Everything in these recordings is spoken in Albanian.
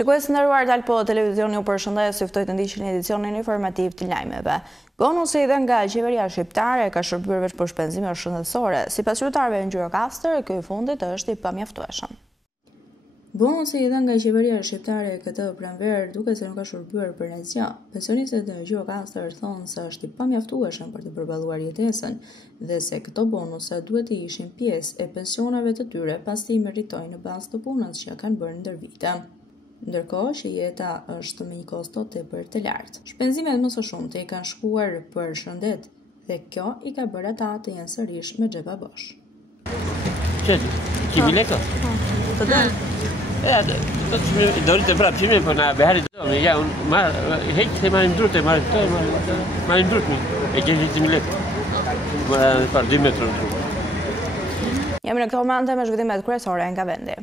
Shikues të nderuar, Talpo Televizioni ju përshëndes, ju ftoj të ndiqni edicionin informativ të lajmeve. Bonusi dhe nga qeveria shqiptare ka shërbyer vetëm për shpenzime shëndetësore. Sipas qytetarëve në Gjirokastër, ky i fundit është i pamjaftueshëm. Bonusi dhe nga qeveria shqiptare këtë pranverë duke se nuk ka shërbyer për asgjë. Pensionistët e Gjirokastër thonë se është i pamjaftueshëm për të përballuar jetesën dhe se këto bonuse duhet të ishin pjesë e pensioneve të tyre pasi i meritojnë në bazë të punës që kanë bërë ndër vite. Ndërkohë që jeta është me një kosto tepër të lartë. Shpenzimet më së shumti i kanë shkuar për shëndet dhe kjo i ka bërë ata të jenë sërish me xheba bosh. Çeti, kimi lekë? Të dhe? Dorit të prapë qime, për na behari të domi. Ja, unë heqë të marim drute, marim drute, e kështë 100 lekë. Par 2 metrë në drute. Jemi në këto momente me zhvillimet kryesore nga vendi.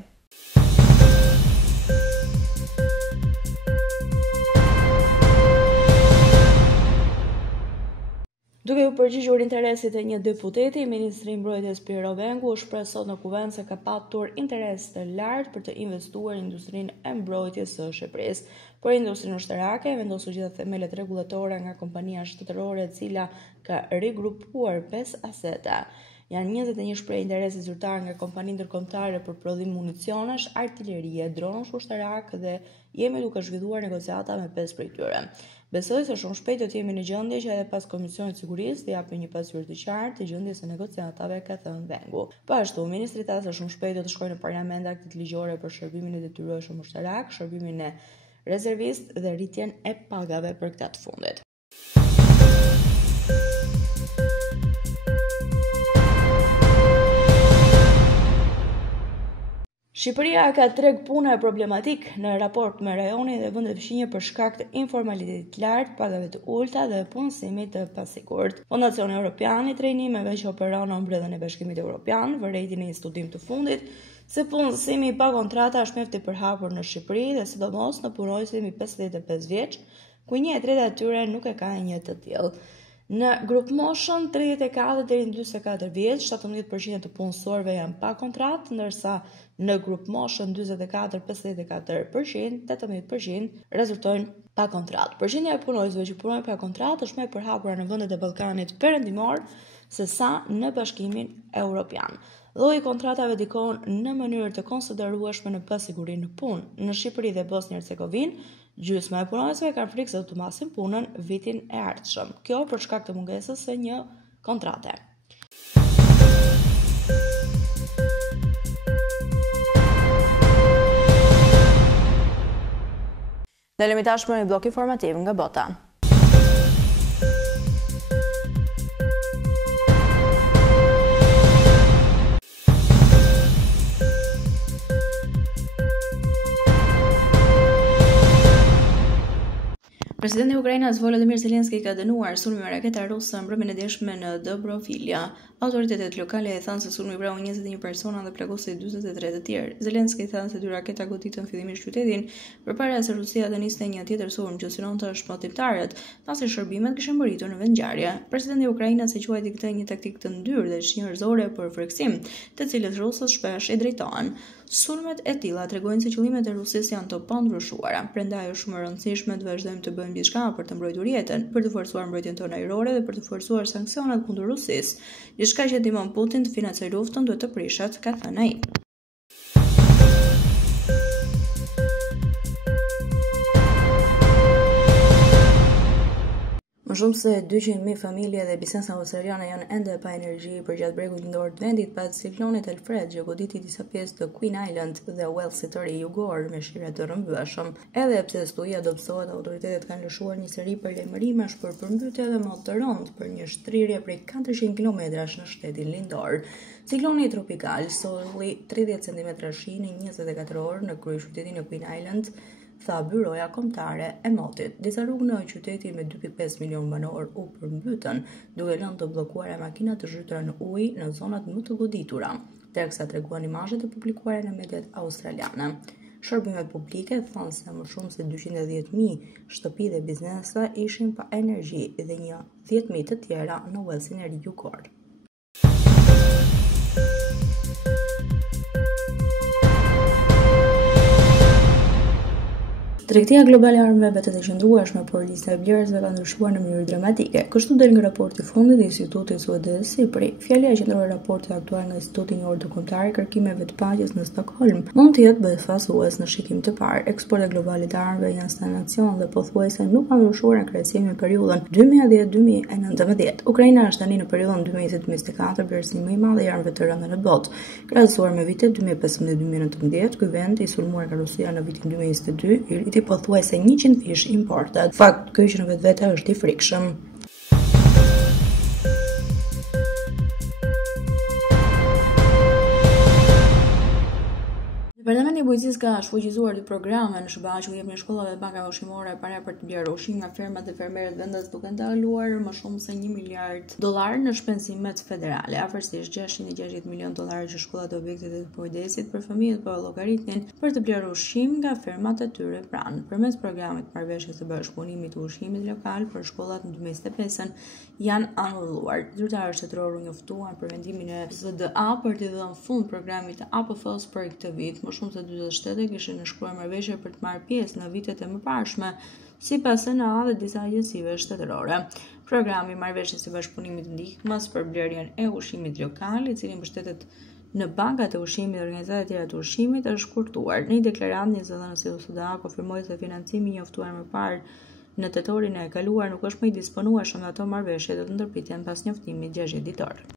Duke u përgjigjur interesit e një deputeti, Ministri i Mbrojtjes Piro Vengu shpreh sot në kuvent se ka patur interes të lartë për të investuar në industrinë e mbrojtjes së Shqipërisë. Por industrinë ushtarake vendosur gjitha themelet rregullatore nga kompania shtetërore e cila ka rigrupuar 5 asete. Janë 21 shprehje interesi zyrtar nga kompani ndërkombëtare për prodhim municionesh, artillerie, dronesh ushtarak dhe jemi duke zhvilluar negociata me 5 prej tyre. Besoj se shumë shpejt do të jemi në gjendje që edhe pas Komisionit të Sigurisë të japë një pasqyrë të qartë të gjendjes së negociatave, ka thënë Vengu. Po ashtu, ministri tha se shumë shpejt do të shkojnë në parlament aktet ligjore për shërbimin e detyrueshëm ushtarak, shërbimin e rezervist dhe rritjen e pagave për këta të fundit. Shqipëria ka treg pune problematik në raport me rajonin dhe vendet fqinje për shkak të informalitetit të lartë, pagave të ulta dhe punësimit të pasigurt. Fondacioni Evropian i trajnimeve që operon në mbledhjen e Bashkimit Evropian vërejti në një studim të fundit se punësimi pa kontrata është mjaft i përhapur në Shqipëri dhe sidomos në punonjësit mbi 55 vjeç, ku 1/3 e tyre nuk e ka një të tillë. Në grup moshën 34 deri në 44 vjeç, 17% të punësorëve janë pa kontratë, ndërsa në grup moshën 44-54%, 18% rezultojnë pa kontratë. Përqindja e punonjësve që punojnë pa kontratë është më e përhapura në vendet e Ballkanit Perëndimor sesa në Bashkimin Evropian. Lloji i kontratave dikon në mënyrë të konsiderueshme në pasigurinë në punë. Në Shqipëri dhe Bosnjë-Hercegovinë, gjysma e punonjësve kanë frikë se do të mbasin punën vitin e ardhshëm. Kjo për shkak të mungesës së një kontrate. Dalemi tashmë në një blok informativ nga bota. Presidenti i Ukrainës Volodymyr Zelensky ka dënuar sulmin me raketa ruse mbrëmjen e djeshme në Dobrofilia. Autoritetet lokale e thanë se sulmi vrau 21 persona dhe plagosi 43 të tjerë. Zelensky tha se 2 raketa goditën fillimisht qytetin përpara se Rusia të niste një tjetër sulm që synonte shpëtimtarët, pasi shërbimet kishin mbërritur në vendngjarje. Presidenti i Ukrainës e quajti këtë një taktikë të ndyrë dhe shnjërzore për friksim, të cilët rusët shpesh i drejtohen. Sulmet e tilla tregojnë se qëllimet e Rusisë janë të pandryshuara. Prandaj është shumë e rëndësishme të vazhdojmë të bëjmë diçka për të mbrojtur jetën, për të forcuar mbrojtjen tonë ajrore dhe për të forcuar sanksionet kundër Rusisë. Diçka që ndihmon Putin të financojë luftën duhet të prishet, ka thënë ai. Më shumë se 200.000 familje dhe biznesa australiane janë ende pa energji përgjatë bregut lindor të vendit pas ciklonit Alfred që goditi disa pjesë të Queen Island dhe Wales të ri jugor me shire të rrëmbyeshëm. Edhe pse studia dobësohet, autoritetet kanë lëshuar një seri paralajmërimesh për përmbytje dhe mot të rënd për një shtrirje prej 400 kilometrash në shtetin lindor. Cikloni tropikal solli 30 cm shi në 24 orë në kryeqytetin e Queen Island, tha byroja kombëtare e motit. Disa rrugë në qytetin me 2.5 milion banor u përmbytën, duke lënë të bllokuara makina të zhytura në ujë në zonat më të goditura, derisa treguan imazhet e publikuara në mediat australiane. Shërbimet publike thonë se më shumë se 210.000 shtëpi dhe biznesa ishin pa energji dhe një 10.000 të tjera në Walesin e ri jugor. Tregtia globale e armëve të qëndrueshme, por lista e blerësve ka ndryshuar në mënyrë dramatike. Kështu del nga raporti i fundit i Institutit Suedez SIPRI. Fjala qendrore e raportit aktual nga Instituti i Njohur Ndërkombëtar i Kërkimeve të Paqes në Stockholm mund të jetë befasues në shikim të parë. Eksportet globale të armëve janë stagnacion dhe pothuajse nuk kanë ndryshuar në krahasim me periudhën 2010-2019. Ukraina është tani në periudhën 2020-2024 blerësi më i madh i armëve të rënda në botë. Krahasuar me vitet 2015-2019, ky vend i sulmuar nga Rusia në vitin 2022 i rriti pothuajse 100 fish importat. Fakt ky që në vetvete është i frikshëm. Departamenti i Bujqësisë ka shfuqizuar dy programe në SBA që u jepnin shkollave dhe bankave ushqimore para për të blerë ushqim nga fermat dhe fermerët vendas, duke ndaluar më shumë se $1 miliard në shpenzimet federale. Afërsisht $660 milion që shkollat dhe objektet e kujdesit për fëmijët po llogaritnin për të blerë ushqim nga fermat e tyre pranë. Përmes programit Marrëveshjes së Bashkëpunimit të Ushqimit Lokal për shkollat në 2025 janë anulluar. Zyrtarët shtetëror u njoftuan për vendimin e SDA për të dhënë fund programit të APF-s për këtë vit. Më shumë se 40 shtete kishin nënshkruar marrëveshje për të marrë pjesë në vitet e mëparshme, sipas SNA dhe disa agjencive shtetërore. Programi i marrëveshjes së bashkëpunimit të ndihmës për blerjen e ushqimit lokal, i cili mbështetet në bankat e ushqimit dhe organizatat e tjera të ushqimit, është shkurtuar. Në një deklaratë, Nizëdhënësi SDA konfirmoi se financimi i njoftuar më parë në tetorin e kaluar nuk është më i disponueshëm dhe ato marrëveshje do të ndërpritjen pas njoftimit 60 ditor.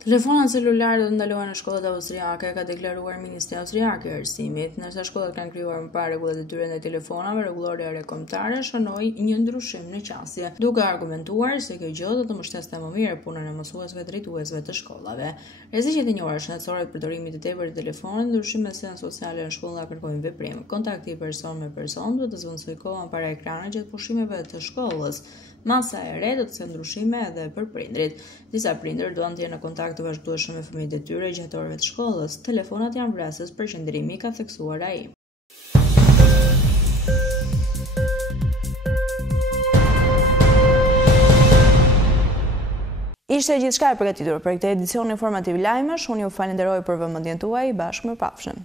Telefonat celulare do të ndalohen në shkollat austriake, ka deklaruar Ministri Austriak i Arsimit. Nëse shkollat kanë krijuar më parë rregullat e tyre ndaj telefonave, rregulloria kombëtare shënoi një ndryshim në qasje, duke argumentuar se kjo gjë do të mbështeste më mirë punën e mësuesve dhe drejtuesve të shkollave. Rreziqet e njohura shëndetësore të përdorimit të tepërt të telefonit, ndryshime sociale në shkolla kërkojnë veprim. Kontakti person me person do të zvendësoj kohën para ekranit gjatë pushimeve të shkollës. Masa e re do të sjellë ndryshime edhe për prindrit. Disa prindër duan të jenë në kontakt të vazhdueshëm me fëmijët e tyre gjatë orëve të shkollës. Telefonat janë vrasës për qëndrimi, ka theksuar ai. Ishte gjithçka e përgatitur për këtë edicion informativ lajmesh. Unë ju falenderoj për vëmendjen tuaj. Bashkë mirëpafshim.